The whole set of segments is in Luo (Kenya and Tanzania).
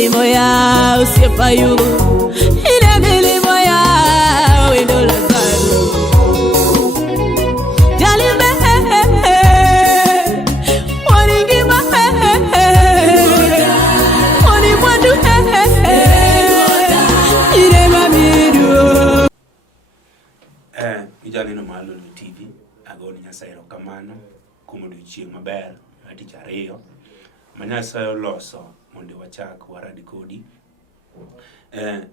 milimo ya usiepayu ine milimo ya wendo la zaru jalime waningima wanimwandu ine mamidu ijalino malo ni TV agoni Nyasaye erokamano kuom odiochieng' maber mar tich ariyo ma Nyasaye oloso mondo wachak warad kodi.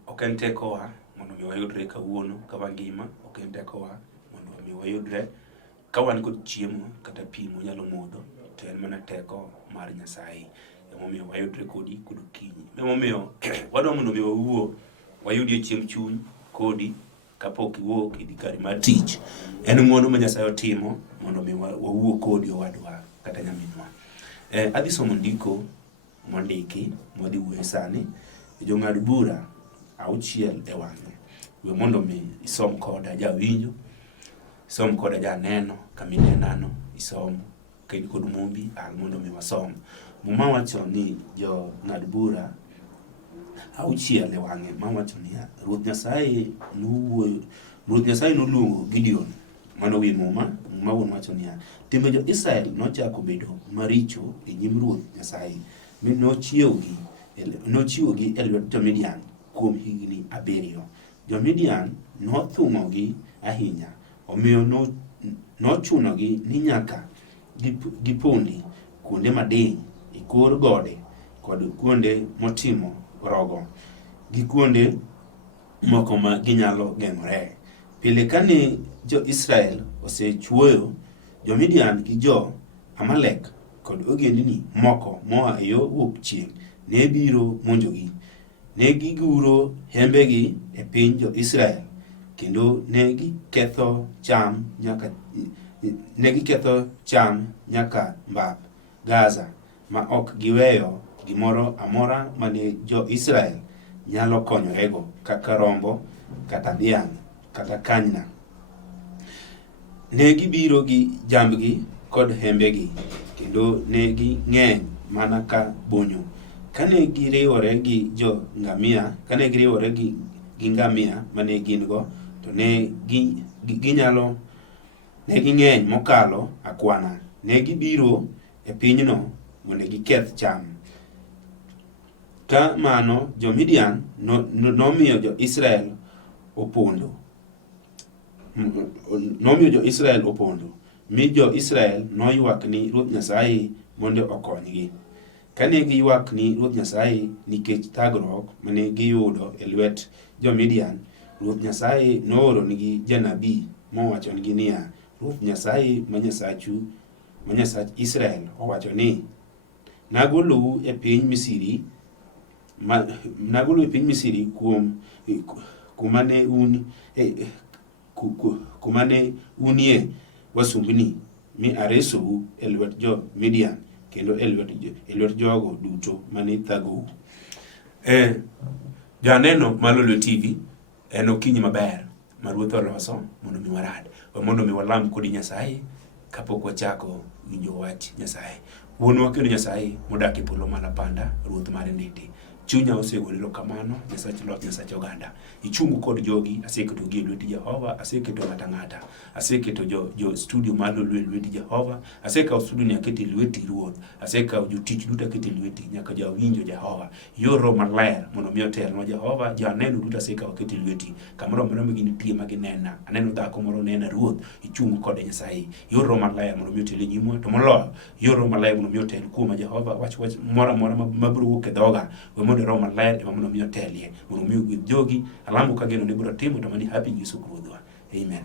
Ok en tekowa mondo mi wayudre kawuono ka wangima, ok en tekowa mondo mi wayudre ka wan kod chiemo kata pi mwanyalo modho, to en mana teko mar Nyasaye emomiyo wayudre kodi kod okinyi. Emomiyo wadwa mondo mi wawuo wayudie chiemb chuny kodi kapok iwuok idhi kari mar tich. En ng'wono ma Nyasaye otimo mondo mi wawuo kodi owadwa kata nyaminwa. Adhi somo ndiko mondiki modhi wuoye sani Jong'ad Bura 6 e wang'e. We mondo mi isom koda jawinjo, isom koda janeno kaminenano, isom kendo kod mombi mondo mi wasom. Muma wacho ni Jong'ad Bura 6 e wang'e mawacho ni Ruoth Nyasaye noluongo Gideon. Mano wi muma wuon wacho ni timbe jo Israel nochako bedo maricho e nyim Ruoth Nyasaye mi nochiwogi e lwet jo-Midian kuom higni abiriyo. Jo-Midian nothung'ogi ahinya, omiyo nochunogi ni nyaka gipondi kuonde madiny e kor gode kod kuonde motimo rogo gi kuonde moko ma ginyalo geng'oree. Pile kane jo-Israel osechuoyo, jo-Midian gi jo-Amalek kod ogendini moko moa e yo wuok chieng' ne biro monjogi. Ne giguro hembegi e piny jo-Israel kendo ne giketho cham nyaka mbap Gaza ma ok giweyo gimoro amora mane jo-Israel nyalo konyorego kaka rombo kata dhiang' kata kanyna. Ne gibiro gi jambgi kod hembegi kendo ne ging'eny mana ka bonyo. Kane giriwore gi ngamia mane gin go, to ne ging'eny mokalo akwana. Ne gibiro e pinyno mondo giketh cham. Ka mano jo-Midian nomiyo jo-Israel opondo. Mi jo-Israel noywak ni Ruoth Nyasaye mondo okonygi. Kane giywak ni Ruoth Nyasaye nikech thagruok mane giyudo e lwet jo-Midian, Ruoth Nyasaye nooro nigi janabi mowacho nigi niya, Ruoth Nyasaye ma Nyasach Israel owacho ni, nagolou e piny Misri kuma ne unie wasumbni, mi aresou e lwet jo-Midian kendo e lwet jogo duto mane thagou. Janeno malolo TV en okinyi maber ma Ruoth oloso mondo mi warad, mondo mi walam kodi Nyasaye kapok wachako winjo wach Nyasaye. Wuonwa kendo Nyasaye modak e polo malapanda, Ruoth mar ndete, chunya osegolelo kamano, Nyasach Loch, Nyasach oganda. Ichungu kod jogi, aseketo gi e lweti Jehova, aseketo ng'ata, aseketo jo studio malo lweti Jehova, asekawo studio ni akete lweti Ruoth, asekawo jotich duto akete lweti, nyaka jawinjo Jehova. Yoro maler mondo mi otelnwa Jehova, janeno duto asekawo akete lweti. Kamoro amora ma ginitie ma ginena, aneno dhako moro nena Ruoth, ichungu kode Nyasaye. Yoro maler mondo mi otel e nyimwa, to moloyo yoro maler mondo mi otel kuoma Jehova, wach moro amora mabiro wuok e dhoga, mondo Roho Maler ema mondo mi otelie, mondo mi ogwedh jogi, alamo ka geno ne biro timo to mani happy Yesu Ruodhwa. Amen.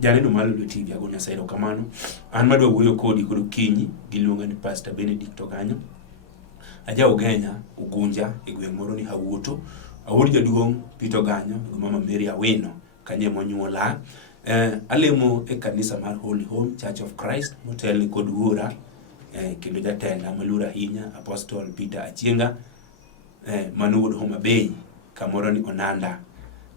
Janeno malolo TV ago Nyasaye erokamano. An madwa wuoyo kodi kod okinyi giluonga ni Pastor Benedict Oganyo. Aja Ogenya Ugunja e gweng' moro ni Hawuoto. Awuod jaduong' Peter Oganyo, mama Mary Awino kanye monyuola. Alemo e kanisa mar Holy Home Church of Christ motel kod wuora kendo jatenda malura ahinya Apostle Peter Achienga. Mano wuod Homa Bay kamoro ni Onanda,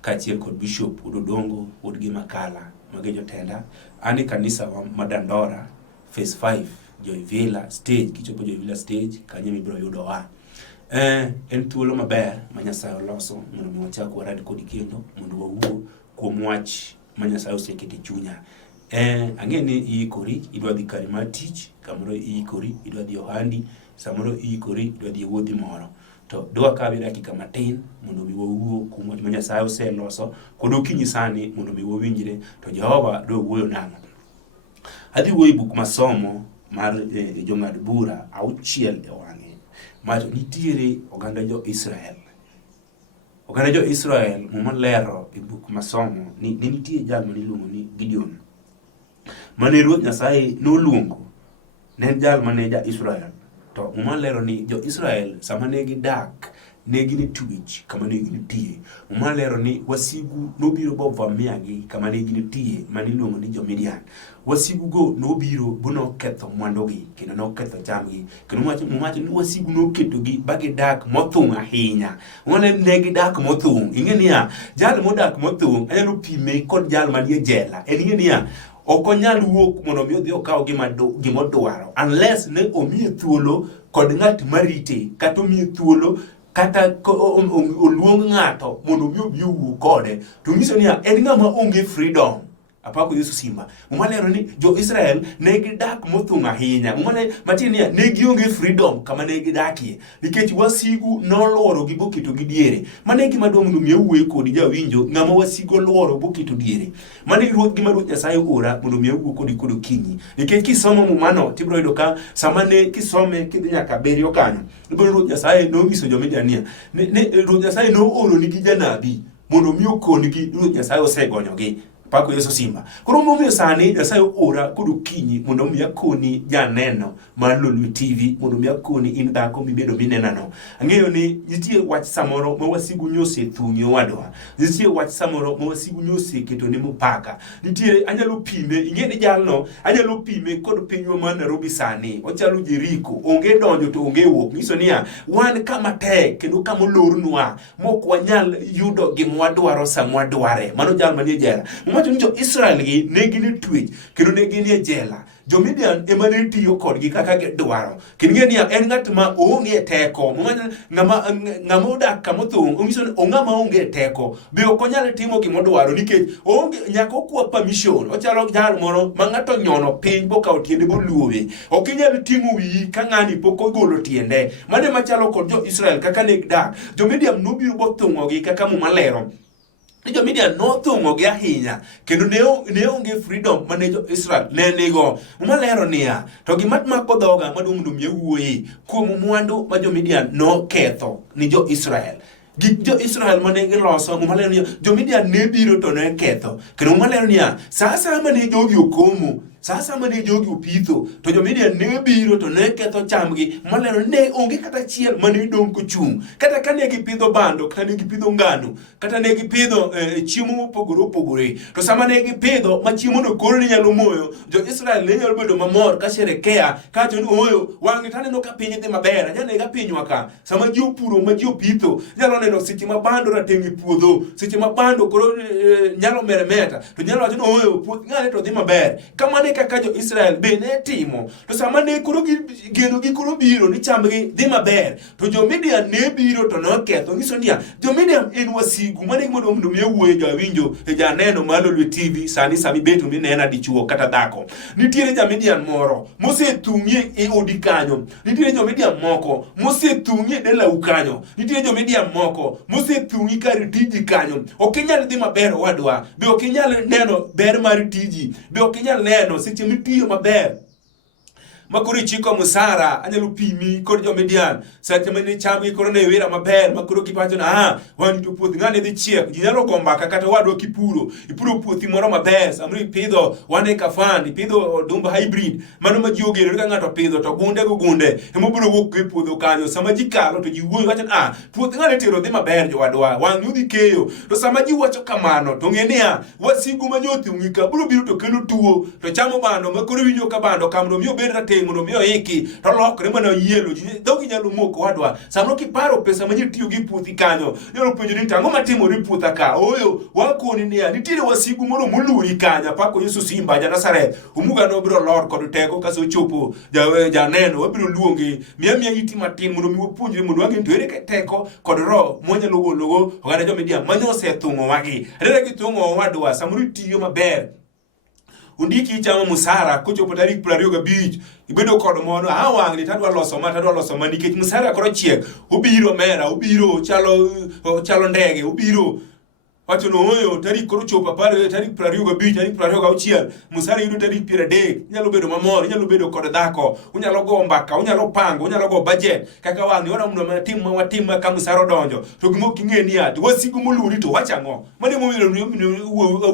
kaachiel kod Bishop Udodongo wuod gi Makala, mage jotenda. Ani kanisa wa Madandora Phase 5 Joy Villa Stage, kichopo Joy Villa Stage kanye mibiro yudo wa. En thuolo maber ma Nyasaye oloso mondo mi wachak warad kodi kendo mondo wawuo kuom wach ma Nyasaye oseketo e chunya. Ang'e ni iikori, idwa dhi kari mar tich, kamoro iikori, idwa dhi ohandi, samoro iikori, idwa dhi wuodhi moro. To dwa kawe dakika matin mondo mi wawuo kuom wach ma Nyasaye oseloso kod okinyi sani mondo mi wawinjre to Jehova dwa wuoyo nang'o. Adhi wuoyo e buk masomo mar Jong'ad Bura 6 e wang'e. Ma nitiere oganda jo-Israel. Oganda jo-Israel muma lero e buk masomo ni nitie jal maniluongo ni Gideon. Mane Ruoth Nyasaye noluongo. Ne en jal mane ja-Israel. To muma lero ni jo-Israel sama ne gidak, ne gin e twech kama ne gin tie. Muma lero ni wasigu nobiro bovamia gi kama ne gin tie maniluongo ni jo-Midian. Wasigu go nobiro bono ketho mwandogi kendo noketho chamgi. Kendo mumacho ni wasigu noketo gi bagidak mothung' ahinya. Wale ne gidak mothung'. Ing'e niya, jal modak mothung' anyalo pime kod jal manie jela. Ing'e niya, ok onyal wuok mondo mi odhi okaw gimodwaro unless ne omiye thuolo kod ng'at marite kata omiye thuolo kata oluong ng'ato mondo mi obi owuo kode. To nyiso niya, en ng'ama onge freedom. Apako Yesu simba. Umalero ni jo-Israel ne gidak mothung' ahinya. Matiende niya, ne gionge freedom kama ne gidakie. Nikech wasigu noloro gi boketo gi diere. Mane gima dong' no miyo wuoyo kodi jawinjo, ng'ama wasigu oluoro boketo diere. Mane gima Ruoth Nyasaye ora mondo miyo wuoyo kodi kod okinyi. Nikech kisomo mumano tibiro yudo ka sama ne kisome kidhi nyaka abiriyo kanyo. Ibiro Ruoth Nyasaye nonyiso jo-Midian niya, Ruoth Nyasaye nooro nigi janabi mondo miyo konigi Ruoth Nyasaye osegonyogi. Pako Yesu simba. Koro momiyo sani Nyasaye ora kod okinyi mondo mi akoni janeno mar Lolwe TV mondo mi akoni in dhako mibedo minenano. Ang'eyo ni nitie wach samoro ma wasigu nyose thung'i wadwa. Nitie wach samoro ma wasigu nyose keto ne mpaka. Nitie anyalo pime, ing'e ni jalno anyalo pime kod pinywa ma Nairobi sani. Ochalo Jericho, onge donjo to onge wuok. Nyiso niya, wan kama tek kendo kama olornwa mok wanyal yudo gima wadwaro sama wadware. Mano jal manie jela. Macho ni jo-Israel gi ne gin e twech kendo ne gin e jela. Jo-Midian ema ne tiyo kodgi kaka gidwaro. Kendo ng'e niya, en ng'at ma onge teko. Ng'ama odak kama thung' onyiso ni ong'ama onge teko. Be ok onyal timo gimodwaro nikech nyaka okwa permission. Ochalo jal moro ma ng'ato nyono piny bokawo tiende boluowe. Ok inyal ting'o wiyi ka ng'ani pok ogolo tiende. Mane machalo kod jo-Israel kaka ne gidak. Jo-Midian nobiro bothung'ogi kaka muma lero. Jo-Midian nothung'ogi ahinya kendo ne onge freedom mane jo-Israel ne nigo. Umalero niya, to gimatmako dhoga madong' no miyo wuoye kuom mwandu ma jo-Midian noketho ni jo-Israel. Gik jo-Israel mane giloso, umalero niya, jo-Midian ne biro to ne ketho. Kendo umalero niya, sasa mane jogi okomo, sasa mane jogi opitho, to jo-Midian ne biro to ne ketho chamgi. Malero ne onge kata chiel mane dong' kochung'. Kata kane gipidho bando, kata ne gipidho ngano, kata ne gipidho chiemo mopogore opogore. To sama ne gipidho ma chiemo no koro ne nyalo moyo, jo-Israel ne nyalo bedo mamor ka sherekea, ka to oyo wang'e taneno ka piny dhi maber. Anyane ka pinywa ka, sama ji opuro ma ji opitho, nyalo neno seche ma bando rateng' e puodho, seche ma bando koro nyalo meremeta, to nyalo wacho oyo puoth ng'ane to dhi maber. Kamane kaka jo-Israel be ne timo. To sama ne koro geno gi koro biro ni chambgi dhi maber, to jo-Midian ne biro to noketho. Nyiso niya, jo-Midian en wasigu mane gimondo mi wuoye jawinjo e janeno mar Lolwe TV sani sami beto minena dichuo kata dhako. Nitiere ja-Midian moro mosethung'ie e odi kanyo. Nitiere jo-Midian moko mosethung'ie delau kanyo. Nitiere jo-Midian moko mosethung'i kar tiji kanyo. Ok inyal dhi maber wadwa. Be ok inyal neno ber mar tiji. Be ok inyal neno seche mitiyo maber. Makoro chiko musara anyalo pimi kod jo-Midian seche mane chamgi koro ne wira maber makoro kipacho na wan to puoth ng'ane dhi chiek ji nyalo gombaka kata wadwa ipuro puothi moro maber samoro ipidho wane kafand ipidho odumb hybrid mano ma ji ogero ka ng'ato pidho to gunde emo biro wuok e puodho kanyo sama ji kalo to ji wuoyo wacho puoth ng'ane tero dhi maber jowadwa wang' udhi keyo to sama ji wacho kamano to ng'e niya wasigu manyothi ung'ika biro to kelo tuo to chamo bando makoro winjo ka bando kamno miyo bed moke mondo mi oiki to lokre mana yielo dhogi nyalo moko wadwa samoro kiparo pesa ma jitiyo gi puothi kanyo nyalo penjo ni tang'o matimore puotha ka oyo wakoni niya nitiere wasigu moro moluri kanya pako Yesu Simba ja Nazareth umuga no biro lor kod teko kaso chopo janeno wabiro luonge miya iti matin mondo mi wapuonjre mondo wange to ere teko kod roho mwanyalo gologo oganda jo-Midian manyo osethung'o wagi rere githung'o wadwa samoro itiyo maber undiki chamo musara kochopo tarik 25 ibedo kod mono wang' ni tadwa loso ma nikech musara koro chiek obiro mera obiro chalo ndege obiro wacho no oyo tarik koro chopo tarik 25 tarik 26 musara yudo tarik 30 nyalo bedo mamor nyalo bedo kod dhako unyalo go mbaka unyalo pango unyalo go budget kaka wang' ni ora mundo watim ka musara donjo to gimo king'e ni ati wasigu moluri to wachang'o mane momiro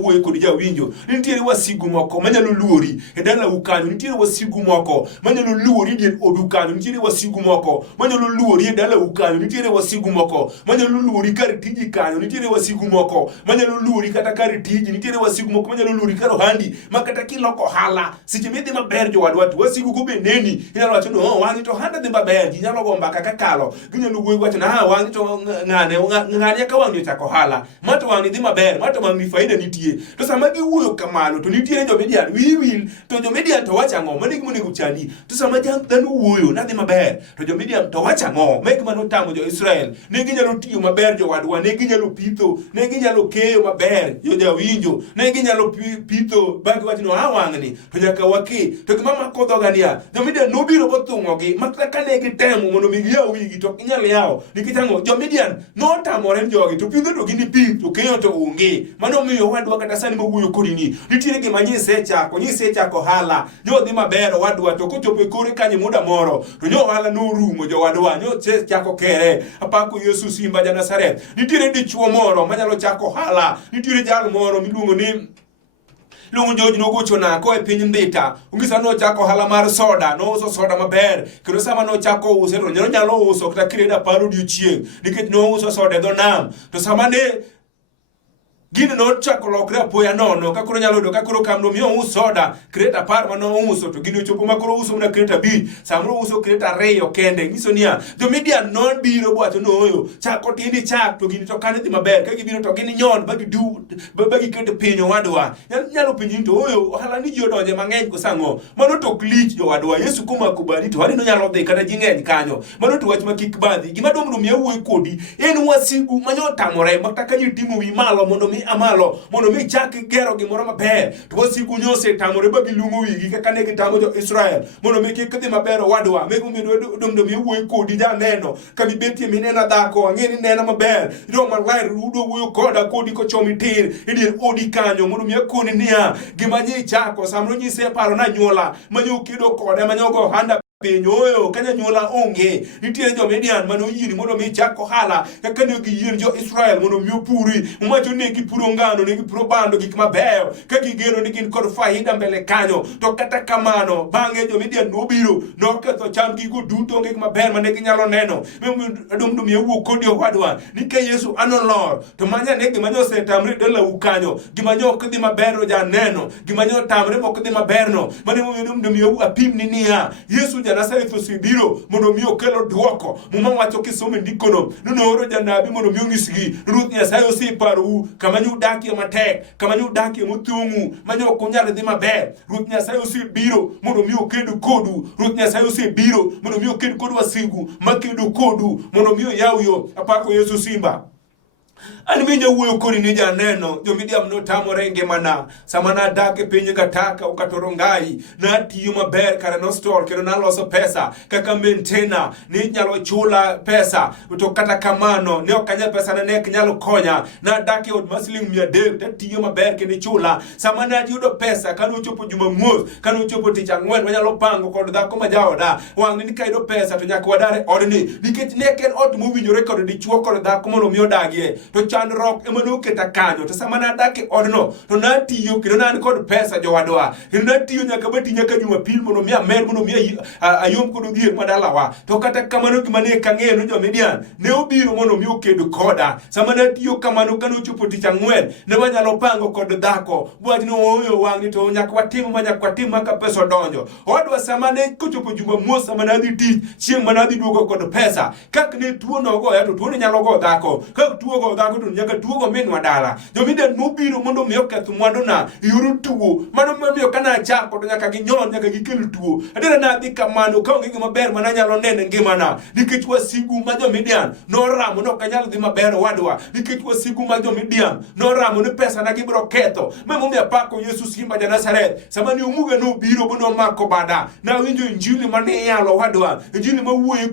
wuoye kod jawinjo nitiere wasigu moko manyalo luori e dala ukanyo nitiere wasigu moko manyalo luori dier odukanyo nitiere wasigu moko manyalo luori e dala ukanyo nitiere wasigu moko manyalo luori kar tiji kanyo nitiere wasigu moko manyalo luori kata kar tiji nitiere wasigu moko manyalo luori kar ohandi makata kiloko hala seche midhi maber jowadwa to wasigu go beneni inyalo wacho no wang'i to handa dhi maber ji nyalo go mbaka kakalo ginyalo wuoyi wacho na wang'i to ng'ane ka wang'i ochako hala mato wang'i dhi maber mato wang'i faida nitie to sama giwuoyo kamano to nitiere jo-Midian wiwil to jo-Midian to wachang'o mane gimonego chandi to sama dhano wuoyo nadhi maber to jo-Midian to wachang'o mek mano tamo jo-Israel ne ginyalo tiyo maber jowadwa ne ginyalo pitho ne ginyalo keyo maber jawinjo ne ginyalo pitho bang' wacho no wang'ni to nyaka wake to gima mako dhogania jo-Midian nobiro bothung'ogi makata kane gitemo mondo mi giyaw wigi to inyalo yawo nikech ang'o jo-Midian notamore jogi to pitho to gini pith to keyo to onge mano miyo wadwa kata sani mawuoyo kodi ni nitiere gima nyise chako hala nyo dhi maber wadwa to kochopo e kore kanye muda moro to nyo hala norumo jowadwa nyo chako kere apako Yesu Simba ja Nazareth nitiere dichuo moro manyalo chako hala nitiere jal moro miluongo ni George nogocho nako e piny Mbita ungisa no chako hala mar soda no uso soda maber kendo sama no chako use to nyalo uso kata kreda paro odiochieng nikech no uso soda dho nam to sama ne gini no chako lokre apoya nono kakoro nyalo yudo kakoro kamno miyo us soda kreta par mano uso to gini ochopo makoro uso mna kreta bi samro uso kreta reyo kende nyiso niya jo-Midian non biro bwacho noyo chako tindi chak to gini to kane dhi maber ka gibiro to gini nyon bagi kete pinyo wadwa nyalo pinyi to oyo ohala ni ji odonje mang'eny kosang'o mano to klich jowadwa Yesu kuma kubani to wadi no nyalo dhi kata ging'eny kanyo mano to wach makik badhi gima dong no miya wuoyi kodi en wasigu manyo tamore makaka ni timo wi malo mondo mi amalo mondo mi chak gero gimoro maber to wasigu nyose tamore bagi lungo wigi kaka ne gitamo jo-Israel mondo mi kik dhi maber wadwa mego mi dong mi wuoyi kodi ja neno ka mi betie mi nena dhako ang'eni nena maber ro maler rudo wuoyo koda kodi ko chomi tir idier odi kanyo mondo mi akoni niya gima nyi chako samro nyise paro na nyuola manyo kido kode manyo go handa pinyoyo kanya nyola onge nitiere jo-Midian mano yiri mondo mi chako hala kaka ne giyien jo-Israel mondo mi opuri umacho ne gipuro ngano ne gipuro bando gik mabeyo ka gigeno ni gin kod faida mbele kanyo to kata kamano bang'e jo-Midian nobiro noketho cham gigo duto onge maber mane ginyalo neno dum mi wuok kodi owadwa ni ka Yesu anolor to manya ne gima nyose tamre dala ukanyo gima nyok dhi maber ja neno gima nyok tamre mok dhi maber no mane dum mi apim ni niya Yesu Nazareth osibiro mondo mi okelo duoko muma wacho kisome ndikono nooro janabi mondo mi onyisgi Ruoth Nyasaye oseparo kama nyudakie matek kama nyudakie mothung'u manyo ok unyal dhi maber Ruoth Nyasaye osebiro mondo mi oked kodu Ruoth Nyasaye osebiro mondo mi oked kod wasigu makedo kodu mondo mi oyaw yo apako Yesu Simba an minja wuoyo kodi ni janeno jo-Midian notamore ngimana sama nadak e piny Gataka ukatoro ngai natiyo maber kare nostol kendo naloso pesa kaka maintainer ni nyalo chula pesa to kata kamano ne ok anyal pesa ne nyalo konya nadak e od masling 300 tatiyo maber kendo chula sama najiyudo pesa kano chopo Jumamuos kano chopo tich ang'wen wanyalo pango kod dhako ma jaoda wang' ni kayudo pesa to nyaka wadare odni nikech ne ken ot mowinjore kod dichuo kod dhako mondo mi odagie to chandruok ema noketa kanyo. To sama nadake odno to natiyo kendo nan kod pesa jowadwa, kendo natiyo nyaka bati nyaka Jumapil mondo mi amer mondo mi ayom kod odhier madalawa. To kata kamano gima ne kang'eyo no jo-Midian ne obiro mondo mi oked koda. Sama natiyo kamano kanochopo tich ang'wen ne wanyalo pango kod dhako wach no oyo wang'ni to nyaka watim maka pesa donjo. Odwa sama ne kochopo Jumamos sama nadhi tich chieng' manadhi duogo kod pesa kak ne tuo no goya to tuo ne nyalo go dhako, kak tuo go dhako to nyaka tuo go minwa dala. Jo-Midian nobiro mondo mi oketh mwandu na yuru tuo mano miyo kana chako to nyaka ginyon nyaka gikel tuo. Adira nadhi kamano kaonge gima ber mana nyalo nene ngimana nikech wasigu ma jo-Midian noramo no kanyal dhi maber wadwa nikech wasigu ma jo-Midian noramo ni pesa na gibro ketho. Momiyo apako Yesu Simba ja Nazareth sama ni omuga no biro bono mako bada na winjo injili mane yalo wadwa, injili mawuoye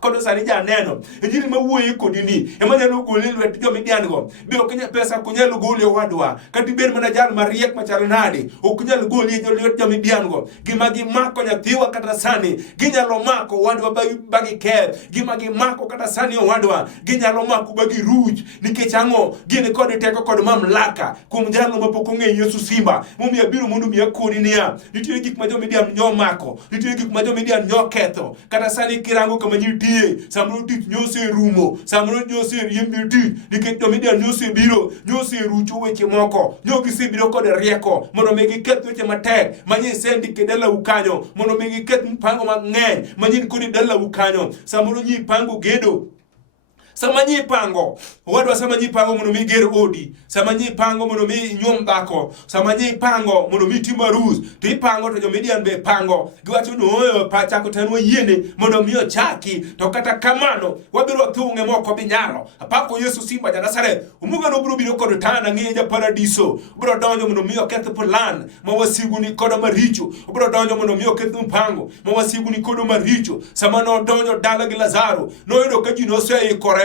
kod sani janeno, injili mawuoye kodi ni ema nyalo gole lwet jo-Midian go. Be ok nyal pesa kunyalo gole wadwa kati ber mana jal mariek machal nade ok nyal gole lwet jo-Midian go. Gima gimako nyathiwa kata sani ginyalo mako wadwa bagi keth, gima gimako kata sani wadwa ginyalo mako bagi ruch nikech ang'o gin kod teko kod mamlaka kuom jalo mapok ong'eyo Yesu Simba. Momiyo abiro mondo mi akoni niya, nitie gik ma jo-Midian nyomako, nitie gik ma jo-Midian nyoketho. Kata sani kirango kama nitie samoro tich nyose rumo, samoro nyose riembi tich nikech jo-Midian nyose biro nyose rucho weche moko, nyogisebiro kod rieko mondo mi giketh weche matek manyie sendike dala ukanyo, mondo mi giketh mpango mang'eny manyien kodi dala ukanyo. Samoro nyi pango gedo, sama nyi pango wadwa, sama nyi pango mondo mi ger odi, sama nyi pango mondo mi nyuom dhako, sama nyi pango mondo mi tim arus, to ipango to jo-Midian be pango. Giwacho no oyo pacha ko tanwa yiene mondo mi ochaki, to kata kamano wabiro thung'e moko binyalo. Apako Yesu Simba ja Nazareth umuga no biro biro kod tana ng'e ja paradiso, biro donjo mondo mi oketh plan ma wasigu ni kod maricho, biro donjo mondo mi oketh mpango ma wasigu ni kod maricho. Sama no donjo dala gi Lazaro noyudo ka ji noseikore,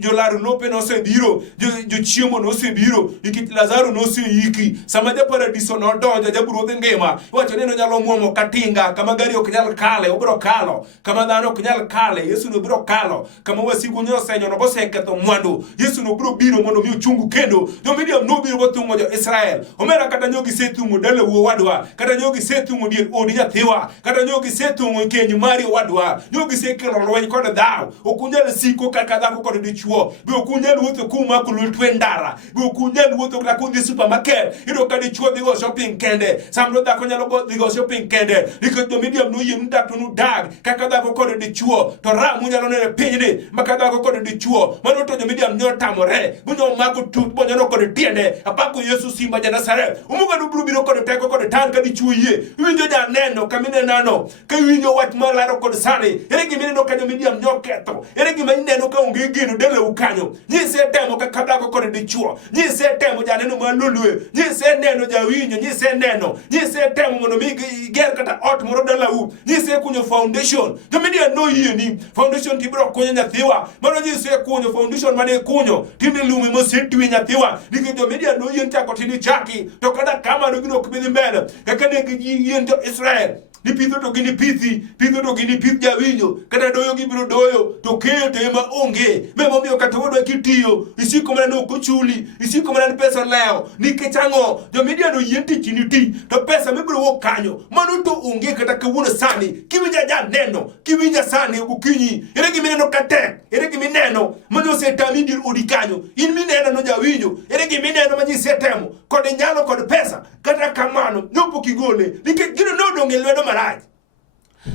jolar lope nosebiro, jochiemo nosebiro nikech Lazaro noseiki. Sama ja paradiso nodonjo jaburuodh ngima wacho ni nyalo muomo katinga kama gari ok nyal kale, obiro kalo kama dhano ok nyal kale. Yesu no biro kalo kama wasigu nyosenyo no boseketho mwandu. Yesu no biro biro mondo mi ochungu kendo. Jo-Midian no biro bothung'o jo-Israel. Omera kata nyogi sethung'o dala wadwa, kata nyogi sethung'o dier odi nyathiwa, kata nyogi sethung'o keny mari wadwa, nyogi sekelo lweny kod dhaw. Ok unyal siko kaka dhako kod dichuo, be ok unyal wuotho kumako lwetwe ndara, be ok unyal wuotho kata kudhi supermarket iro ka dichuo dhi go shopping kende, samro dhako nyalo dhi go shopping kende nikech jo-Midian noyie nudak to nudag kaka dhako kod dichuo. To ramu nyalo nene pinyni maka dhako kod dichuo, mano to jo-Midian nyotamore bunyo mako tut bonyono kod tiende. Apako Yesu Simba ja Nazareth umuga no biro kod teko kod tan ka dichuo yie winjo janeno kamine nano ka winjo wach malaro kod sani. Ere gimineno ka jo-Midian nyoketho, ere gima ineno ka onge gino dala ukanyo. Nyise temo kaka dhako kod dichuo, nyise temo janeno malolwe, nyise neno jawinyo, nyise temo mondo mi ger kata ot moro dala u, nyise kunyo foundation. Jo-Midian no yie ni foundation tibiro kunyo nyathiwa, mano nyise kunyo foundation mane kunyo tini lume mosetwi nyathiwa nikech jo-Midian no yie chako tini chaki. To kata kamano gino ok bidhi mbele kaka ne yien jo-Israel ni pitho to gini pithi, pitho to gini pith jawinyo, kata doyo gibiro doyo to kete ema onge. Memo miyo kata wadwa kitiyo isiko mana no kochuli, isiko mana pesa leo nikech ang'o jo-Midian oyien tich ni ti to pesa mibiro wuok kanyo mano to onge kata kawuono sani. Kiwinja janeno, kiwinja sani gokinyi, ere gimineno katek, ere gimineno manyosetami dir odi kanyo, in mineno no jawinyo, ere gimineno manyisetemo kod nyalo kod pesa. Kata kamano nyopo kigole nikech gino nodong' e lwedo marach.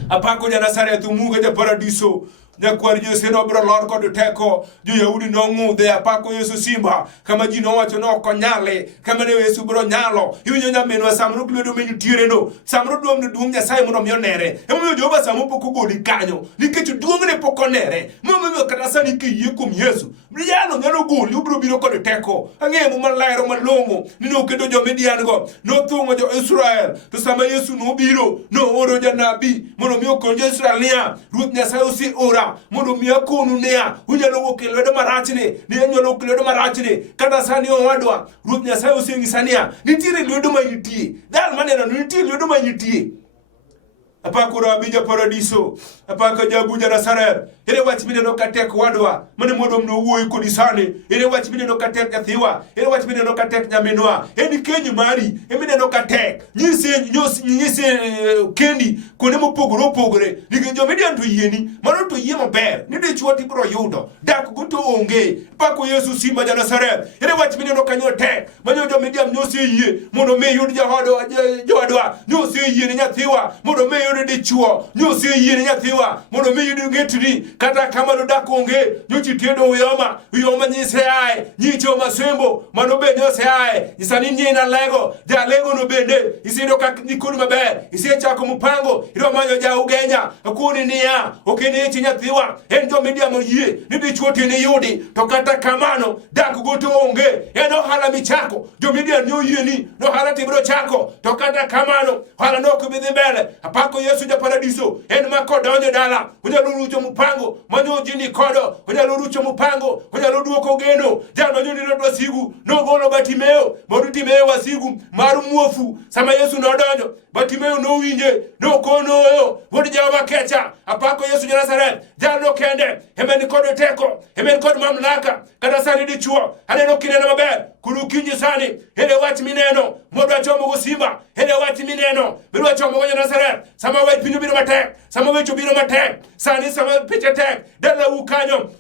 Apako ja Nazareth umuga ja paradiso nyakwar Jose nobiro lor kod teko, jo-Yahudi nong'udhe. Apako Yesu Simba kama ji nowacho no ok onyale, kama ne Yesu biro nyalo. Iwinjo nyaminwa samro lwedo menitiere no, samro duong' Nyasaye mondo mi onere. Emomiyo Jehova samo pok ogoli kanyo nikech duong'ne pok onere. Momiyo kata sani kiyie kuom Yesu yano nyalo goli, ubiro biro kod teko. Ang'emo malero malong'o ni noketo jo-Midian go nothung'o jo-Israel. To sama Yesu nobiro nooro janabi mondo mi okony jo-Israel niya, Ruoth Nyasaye oseora mondo mi akonu niya, unyalo wuok e lwedo marachni, ni anyalo wuok e lwedo marachni. Kata sani owadwa Ruoth Nyasaye oseng'isa niya nitiere lwedo manitie, dhal maneno nitie lwedo manitie. Apako Rabi ja paradiso, apako Jabu ja Nazareth, ere wach mineno ka tek wadwa mane modom no wuoyi kodi sani, ere wach mineno ka tek nyathiwa, ere wach mineno ka tek nyaminwa, en keny mari emineno ka tek, nyise kendi kuonde mopogore opogore, nikech jo-Midian to yieni, mano to yie maber, ni dichuo tibiro yudo, dak go to onge, pako Yesu Simba ja Nazareth, ere wach mineno kanyo tek, manyo jo-Midian nyose yie, mondo mi yud jowadwa, nyose yie ni nyathiwa, mondo mi yud dichuo, nyose yie ni nyathiwa, mondo mi yud getri, kata kamano dak onge, nyochi tedo uyoma nyise ae, nyicho masembo, mano be nyose ae, isani nyina lego, ja lego no bende, isido ka nikuni maber, isi chako mupango, iro manyo ja ugenya, kuni niya, okene ichi nyathiwa, en jo-Midian yie, ni dichuo tini yudi, to kata kamano, dak goto onge, en ohala michako, jo-Midian nyo yie ni, no hala tibro chako, to kata kamano, hala no kubidhi mbele, apako Yesu ja paradiso, en makodonyo dala, unyalo rucho mupango, manyo jini kodo, unyalo rucho mupango, unyalo duoko geno, jano nyoni no Wasigu, no golo Batimeo, modu Timeo Wasigu, maru muofu, sama Yesu no donyo, Batimeo no winje, no kono yo, wodi Jehova kecha, apako Yesu ja Nazareth, jano kende, hemeni kodo teko, hemeni kodo mamlaka, kada sani dichuo, haneno kineno maber, kurukinji sani, hele wach mineno, modu achomo Simba, hele wach mineno, biru achomo ja Nazareth, sama wach pinyo biro matek, sama wecho biro matek, sani sama piche tek, dala ukanyo,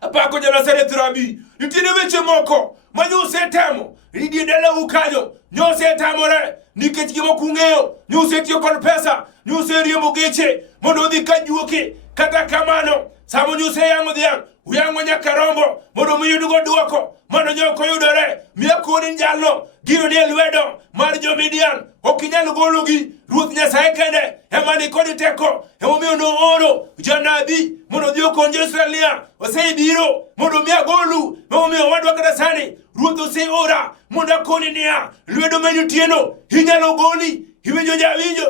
apako ja Nazareth rabi, nitine weche moko, manyuse temo, nidie dala ukanyo, nyose tamore, nikech gimo kung'eyo, nyuse tiyo kod pesa, nyuse riembo geche, mondo dhi ka juoke, kata kamano, samo nyuse yango dhiang', uyango nyaka rombo, mondo miyudugo duoko, mondo nyoko yudore, miya koni njalo, gino nie lwedo, mar jo-Midian, okinyal gologi, Ruoth Nyasaye kende, ema ni kodi teko, emomiyo no oro, janabi, mondo dhi okon jo-Israelia, osebiro, mondo miya golu, emomiyo wadwa kata sani, Ruoth ose ora, mondo akoni niya, lwedo menitieno, hinyalo goli, hiwinjo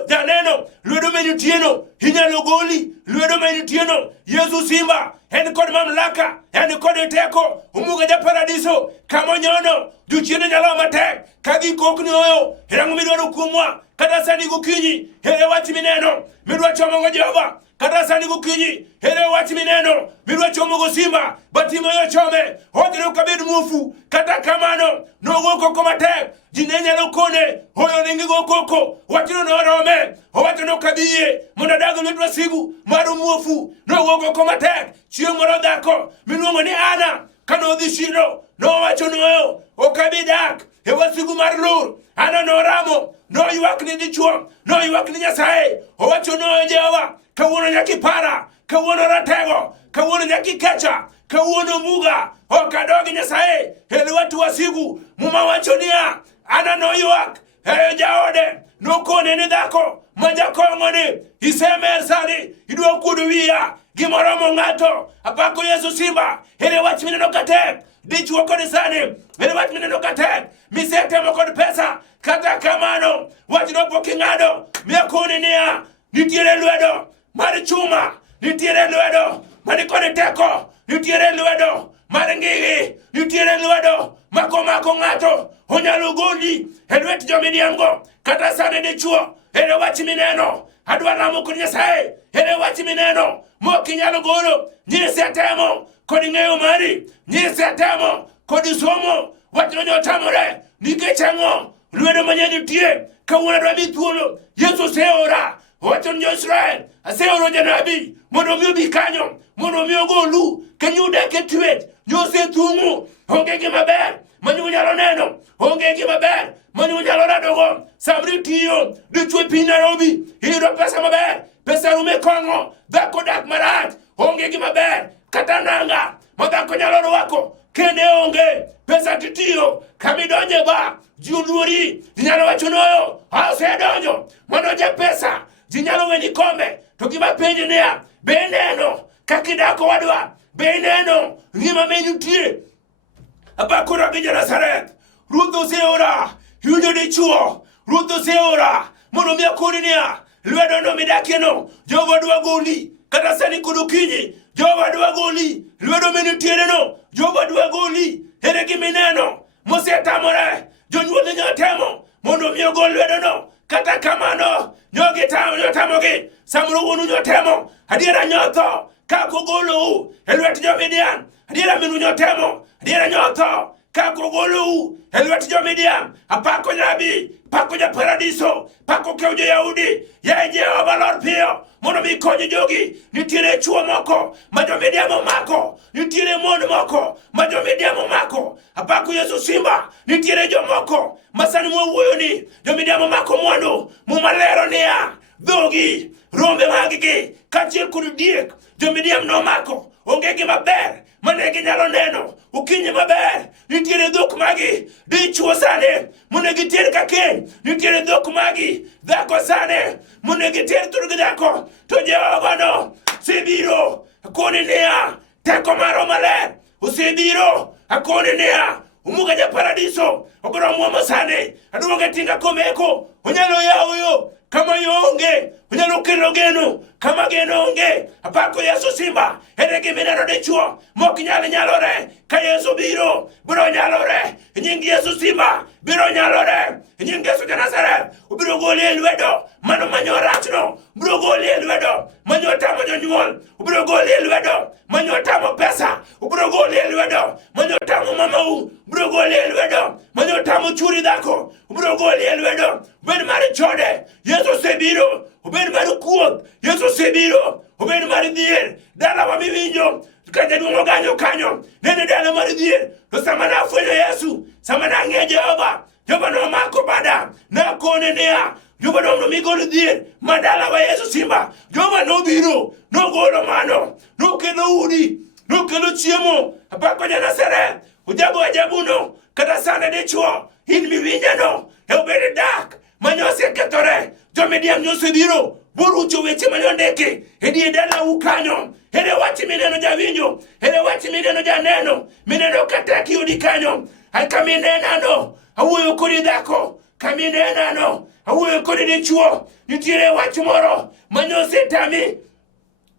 janeno, lwedo menitieno, hinyalo goli, lwedo menitieno, Yesu Simba, en kod mamlaka, en kod teko, umuga ja paradiso, kamo nyono, juchiene nyalo matek, kagi kokni oyo, hirangu midwaro kuomwa, kata sani gokinyi, hele wach mineno, midwa chomo Jehova, kata sani gokinyi, hele wach mineno, midwa chomo Simba, Batimo yo chome, hodre ukabed muofu, kata kamano, nogo koko matek, jinenyalo kone, hoyo ningigo koko, wachino no rome, wachino kabiye, monadago lwedo Wasigu, maru muofu, nogo koko matek, chiyo moro dhako, minuongo ni Ana, kano dhi shiro, no wacho noyo, okabidak, e Wasigu mar lur, Ana no ramo, no ywak ni dichuo, no ywak ni Nyasaye, owacho noyo Jehova, kawuono nyaki para, kawuono ratego, kawuono nyaki kecha, kawuono muga, okadogi Nyasaye, hele watu Wasigu, muma wacho niya, Ana no ywak, heyo jaode, no kone ni dhako, majakongo ni, iseme sani, idwa kudu wia, gimoromo ng'ato, apako Yesu Simba, hele wach mineno katek, dichuo kodi sani, hele wach mineno katek, misetemo kod pesa, kata kamano, wach no poking'ado, miakoni niya, nitiere lwedo, mar chuma, nitiere lwedo, manikoni teko, nitiere lwedo, mar ngigi, nitiere lwedo, mako ng'ato, onyalo goli, e lwet jo-Midian go, kata sani dichuo, hele wach mineno, adwa lamo kod Nyasaye, hele wach mineno, mokinyalo golo, nyise temo, kodi ng'eyo mari, nyise temo, kodi somo, wachno nyotamore, nikech ang'o, lwedo manyeni tie, kawuono dwa dhi thuolo, Yesu seora, wacho ni jo-Israel, aseoro janabi, mondo miyo bi kanyo, mondo miyo golu, kenyude ke twet, nyose thung'u, onge gima ber, manyu nyalo neno, onge gima ber, manyu nyalo radogo, samri tiyo, dichwe piny Nairobi, iyudo pesa maber, pesa rume kong'o, dhako dak marach, onge gima ber, kata nanga, ma dhako nyalo rwako, kende onge, pesa titiyo, kamidonje ba, jiuluori, jinyalo wacho noyo, osedonjo, mano je pesa, jinyalo weni kombe, to gima penji niya, be neno, kakidako wadwa, be neno, ngima menutie, apako rogi ja Nazareth, Ruoth oseora, hiwinjo dichuo, Ruoth oseora, mondo miya koni niya, lwedo no midakieno, Jehova dwa goli, kata sani kod okinyi, Jehova dwa goli, lwedo menitiere no, Jehova dwa goli, ere gimineno, mosetamore, jonyuol nyalo temo, mondo miyo gol lwedo no, kata kamano nyogi tamogi samoro wuonu nyotemo adiera nyotho ka kogolou e lwet jo-Midian adiera minu nyotemo adiera nyotho ka kogolou e lwet jo-Midian apako nabi pako ja paradiso pako keu jo-Yahudi ya Jehova Lord piyo mondo mi konyo jogi nitiere chuo moko ma jo-Midian omako nitiere mon moko ma jo-Midian omako apako Yesu Simba nitiere jomoko masani mwawuoyo ni jo-Midian omako mwandu mumalero niya dhogi rombe magigi kachiel kod diek jo-Midian nomako onge gima ber mane ginyalo neno okinyi maber nitiere dhok magi dichuo sane mondo giter ka keny nitiere dhok magi dhako sane mondo giter turgi dhako to Jehova no sebiro akoni niya teko maro maler osebiro akoni niya umuga ja paradiso obro muomo sane aduoge tinga komeko onyalo yawo kama yonge onyalo kelo geno kama geno onge apako Yesu Simba ere gimineno dichuo mok nyalore ka Yesu biro nyalore nying Yesu Simba biro nyalore nying Yesu Nazareth ubiro goli e lwedo mano manyo rachno ubiro goli e lwedo manyo tamo jonyuol ubiro goli e lwedo manyo tamo pesa ubiro goli e lwedo manyo tamo mamau ubiro goli e lwedo manyo tamo churi dhako ubiro goli e lwedo ben marichode Yesu sebiro obed mar kuoth Yesu sebiro obed mar dhier dala wa miwinjo kata duong' Oganyo kanyo nene dala mar dhier to sama na fwenyo Yesu sama na ng'e Jehova nomako bada na kone niya Jehova nomno migol dhier madala wa Yesu Simba Jehova nobiro nogolo mano nokelo udi nokelo chiemo apako Nazareth ajabuno kata sane dichuo in miwinjano e obed dak manyose ketore jo-Midian nyosebiro borucho weche manyondeke edie dala ukanyo ere wachi mineno jawinjo ere wachi mineno janeno mineno kataki udi kanyo ai kaminenano awuoyo kodi dhako kaminenano awuoyo kodi dichuo nitiere wach moro manyose tami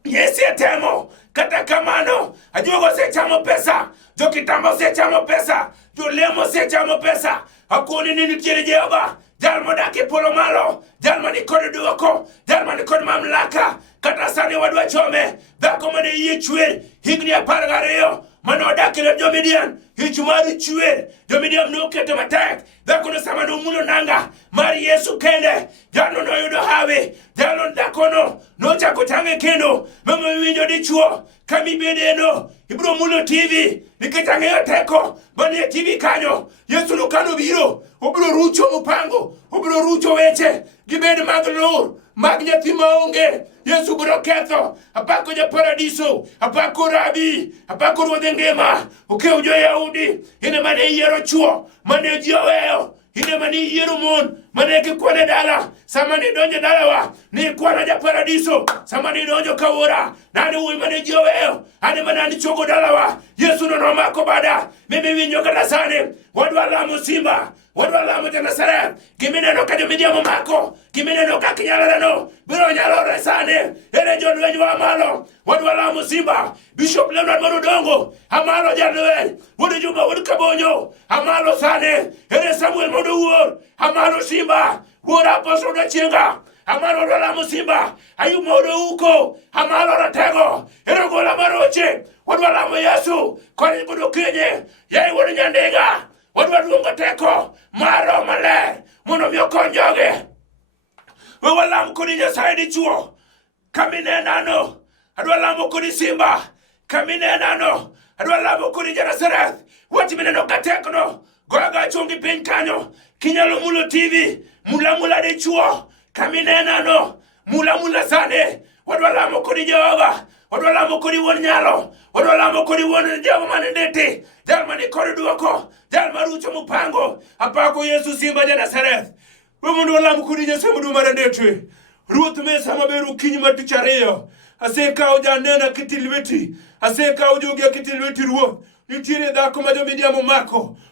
Yesi temo kata kamano ajuogo se chamo pesa jo-Kitambo se chamo pesa jo-Lemo se chamo pesa akoni ni nitiere Jehova jal modake polo malo jal mani kod duoko jal mani kod mamlaka kata sani wadwa chome dhako mane yie chwer higni 12 mano odake le jo-Midian ich mari chwer jo-Midian noketo matek dhako no sama nomulo nanga mari Yesu kende jalo noyudo hawe jalo dhakono nochako change kendo mama winjo dichuo kami bedeno ibro mulo TV nikech ang'eyo teko manie TV kanyo Yesu nokano biro obro rucho mupango obro rucho weche gibed mag lor mag nyathi maonge Yesu bro ketho apako ja paradiso apako rabi apako ruodh ngima okeu jo-Yahudi ine mane yiero chuo mane ji oweyo ine mane yiero mon mane kikwane dala sama ni donjo dalawa ni kwana ja paradiso sama ni donjo kawora nani wuoyi mane ji oweyo ane manani chogo dalawa Yesu nomako bada mimi winjo kata sane wadwa lamo Simba wadwa lamo Nazareth gimineno ka jo-Midian omako gimineno ka kinyaloreno biro nyalore sane ere jolweny wa malo wadwa lamo Simba Bishop Leonard Monodongo amalo jalweny wuod Juma wuod Kabonyo amalo sane ere Samuel Modowuor amalo Simba wuod Apostle Dachenga amalo lamo Simba Ayub Modouko amalo ratego ere gola maroche wadwa lamo Yesu koni kudo kinye yai wuod Nyandega wadwa luongo teko maro maler mondo mi okony joge wewa lamo kodi Nyasaye dichuo kaminenano adwa lamo kodi Simba kaminenano adwa lamo kodi Nazareth wach mineno ka tekno goga chungi piny kanyo kinyalo mulo TV mula dichuo kaminenano mula sane wadwa lamo kodi Jehova wadwa lamo kodi wuon nyalo wadwa lamo kodi wuon Jehova mane ndete jal mane kod duoko jal marucho mupango apako Yesu Simba ja Nazareth wemondo walamo kodi Nyasaye modu marandete Ruoth mesa maber okinyi ma tich ariyo asekawo janena kiti lweti asekawo jogi kiti lweti Ruoth nitiere dhako ma jo-Midian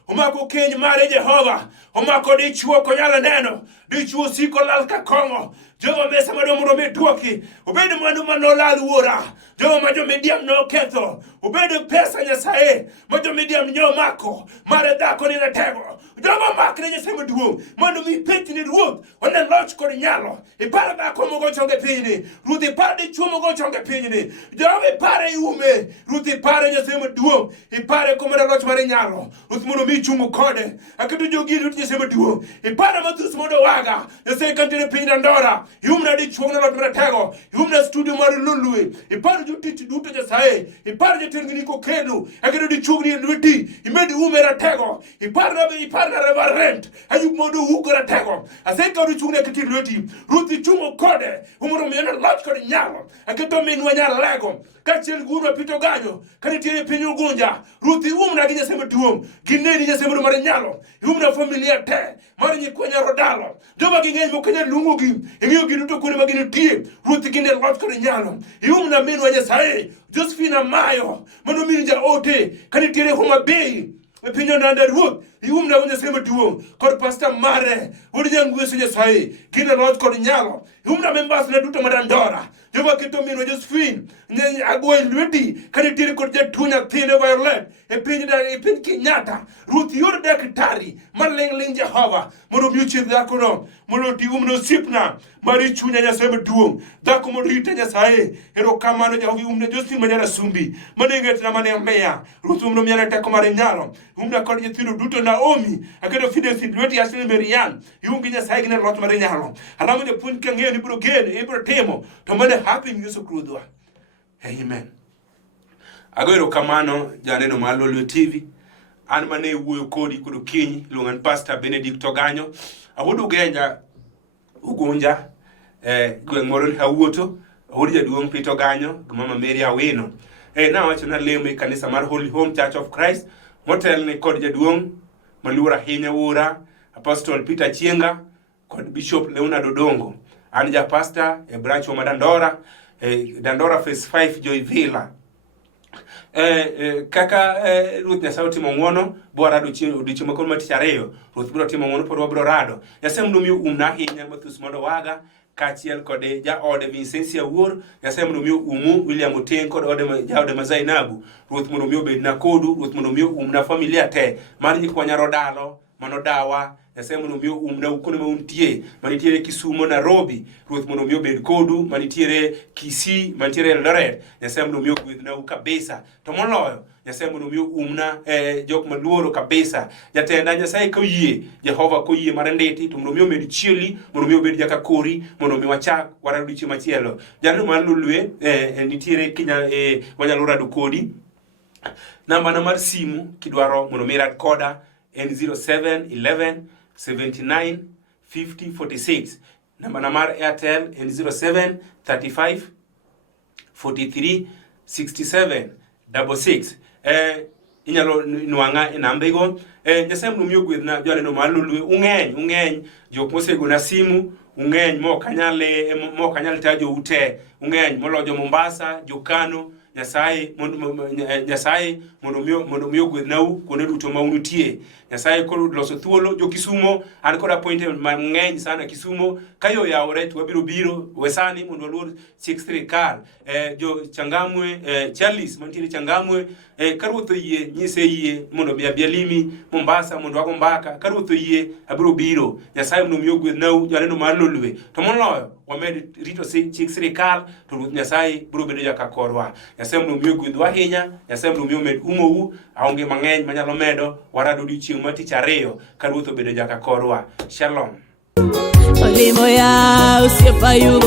omako keny mare Jehova omako dichuo konyalo neno dichuo siko lal ka kong'o Jehova mesa madwa mondo mi duoki obed mwandu manolal wuora Jehova ma jo-Midian noketho obed pesa Nyasaye ma jo-Midian nyomako mare dhako ni ratego jogo makne Nyasaye maduong' mondo mi penj ni Ruoth one loch kod nyalo. Iparo dhako mogo chonge pinyni, Ruoth iparo dichuo mogo chonge pinyni, jogo ipare iume, Ruoth ipare Nyasaye maduong', ipare komeda loch mar nyalo, Ruoth mondo mi chungu kode, aketo jogi Ruoth Nyasaye maduong', ipare mathus mondo waga, Nyasaye kantiere piny Dandora, iumna dichuo na lot maratego, iumna studio mar Lulwe, ipare jotich duto Nyasaye, ipare jotendni kokelo, aketo dichuogni e lweti, imedi ume ratego, ipare na reverend, ayub mondo uko ratego, aseka dichuogni aketi lweti, Ruoth ichungo kode, umondo mi ena loch kod nyalo, aketo minwa nyalego, kachiel gurwa pito ganyo, kanitiere piny Ugunja, Ruoth iumna gi Nyasaye maduong', gineni Nyasaye maduong' mar nyalo, iumna familia te, mar nyikwa Nyarodalo, joma ging'eny mokenya lungogi, ing'iyo gi duto kuonde ma ginitie, Ruoth gine loch kod nyalo, iumna minwa Nyasaye, Josephine Mayo, mondo mi jaote, kanitiere Homa Bay, e piny Onanda Ruoth, iumna go Nyasaye maduong', kod pastor mare, wuod Nyangweso Nyasaye, gine loch kod nyalo, iumna members na duto madandora, joma keto minwa Josephine, agwe lweti, kanitiere kod jatuo nyathine Violet, e piny Kenyatta, Ruoth yor daktari, maling' Jehova, mondo mi ochiedh dhako no, mondo tiumna osiepna, maricho Nyasaye maduong', dhako morita Nyasaye, erokamano Jehova iumna Josephine manyara sumbi, manengetna mane meya, Ruoth umno miana teko mar nyalo, umna kod nyithindo duto Naomi, aketo Fides lweti Ashley Marian, iungi Nyasaye gine loch mar nyalo, alamo japuonj kang'eyo ni ibiro geno, ibiro timo, to mane happy Yesu Kristo. Amen. Agoero kamano janeno mar Lolwe TV, an mane wuoyo kodi kod okinyi, iluongan Pastor Benedict Oganyo, awuod Ugunja, gweng' moro ni Awuoto, awuod jaduong' Peter Oganyo, gi Mama Mary Awino. Nawacho na lemo e kanisa mar Holy Home Church of Christ, motelne kod jaduong' maluor ahinya wuora, Apostle Peter Chienga, kod Bishop Leonard Odongo. An ja pastor e branch wa Dandora, Dandora Phase 5 Joy Villa. Kaka Ruoth Nyasaye timo ng'wono, bwarado odiochieng' makoro matich ariyo, Ruoth biro timo ng'wono pod wabiro rado. Nyasaye mondo mi umna ahinya mathus mondo waga, kachiel kod jaode Vincentia Wuor, Nyasaye mondo mi umu William Oteng kod jaode ma Zainabu, Ruoth mondo mi obedna kodu, Ruoth mondo mi umna familia te, mar nyikwa Nyarodalo, mano dawa, Nyasaye mondo mi umna ukone ma untie, manitiere Kisumo, Nairobi, Ruoth mondo mi obed kodu, manitiere Kisii, manitiere Eldoret, Nyasaye mondo mi ogwedhna kabisa, to moloyo Nyasaye mondo mi umna jok maluoro kabisa, jatenda Nyasaye koyie, Jehova koyie mar ndeti, to mondo mi omed chieli, mondo mi obed jaka kori, mondo mi wachak warado dichieng' machielo. Janeno mar Lolwe nitiere wanyalo rado kodi, namba na mar simu kidwaro mondo mi rad koda en 0711 79 50 46. Namba na mar Airtel en 07 35 43 67 66. Inyalo nwanga e namba igo. Nyasaye mondo mi ogwedhna janeno mar Lolwe, ung'eny jok mosegona simu, ung'eny mokanyal tajo ute, ung'eny molojo Mombasa, Jokano, Nyasaye mondo mi ogwedhnau kuonde duto ma unutie. Nyasaye koro loso thuolo jo Kisumo, an kod appointment mang'eny sana Kisumo, kayo yawore to wabiro biro wesani mondo waluor chik sirikal. Jo Changamwe, Charles mantiere Changamwe, ka Ruoth oyie nyise yie mondo mi abialimi Mombasa mondo wago mbaka, ka Ruoth oyie abiro biro. Nyasaye mondo mi ogwedhnau janeno mar Lolwe, to moloyo wamed rito chik sirikal, to Ruoth Nyasaye biro bedo jaka korwa. Nyasaye mondo mi ogwedhwa ahinya, Nyasaye mondo mi omed umou, aonge mang'eny manyalo medo, warado dichieng' matich ariyo ka Ruoth obedo jaka korwa. Shalom. Olimo ya usiepa yu